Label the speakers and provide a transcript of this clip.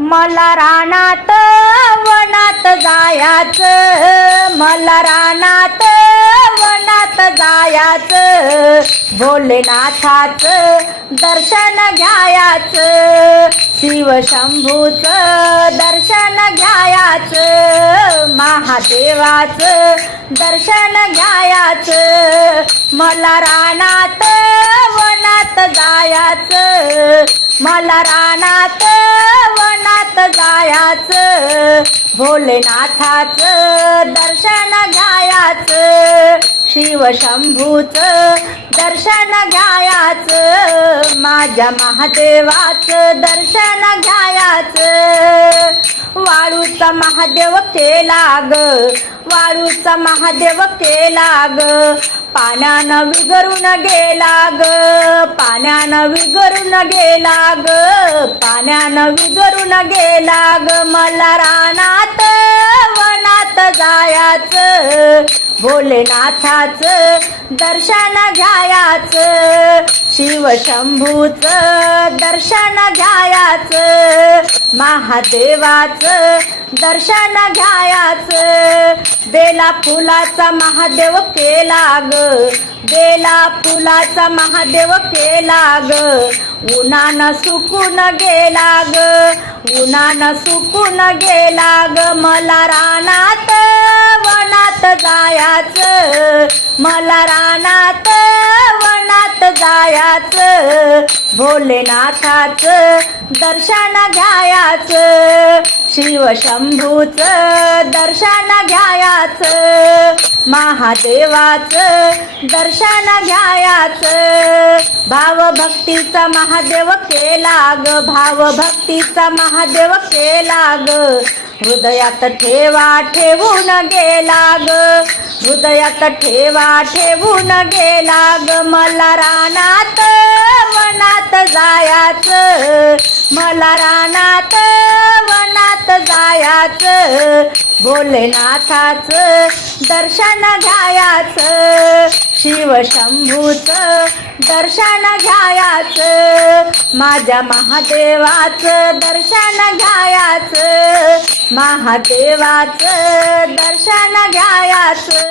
Speaker 1: मला रानात वनात जायाचं. मला रानात वनात जायाचं. भोलेनाथाचं दर्शन घ्यायाचं. शिवशंभूचं दर्शन घ्यायाचं. महादेवाचं दर्शन घ्यायाचं. मला रानात वनात जायाचं. मला रानात जायाचं भोलेनाथाच दर्शन घ्यायाच. शिवशंभूचं दर्शन घ्यायाचं माझ्या महादेवाचं दर्शन घ्यायाच. वाळूचा महादेव केला ग वाळूचा महादेव केला ग पाण्यानं विगरून गेला ग पाण्यानं विगरून गेला ग पाण्यानं विगरून गेला ग मला रानात भोलेनाथाचं दर्शन घ्यायाचं. शिवशंभूचं दर्शन घ्यायाचं. महादेवाचं दर्शन घ्यायाचं. बेला फुलाचा महादेव केला ग बेला फुलाचा महादेव केला ग उन्हानं सुकून गेला ग उन्हानं सुकून गेला ग मला मला रानात वनात जायाच भोलेनाथाचं दर्शन घ्यायाचं शिवशंभूचं दर्शन घ्यायाचं महादेवाचं दर्शन घ्यायाचं. भावभक्तीचा महादेव केला ग भावभक्तीचा महादेव केला ग. हृदयात ठेवा ठेवून गेला ग हृदयात ठेवा ठेवून गेला ग मला रानात वनात जायाचं. मला रानात वनात जायाचं. भोलेनाथाचं दर्शन घ्यायाचं. शिवशंभूचं दर्शन घ्यायाचं. माझ्या महादेवाचं दर्शन घ्यायाचं. महादेवाचं दर्शन घ्यायाचं.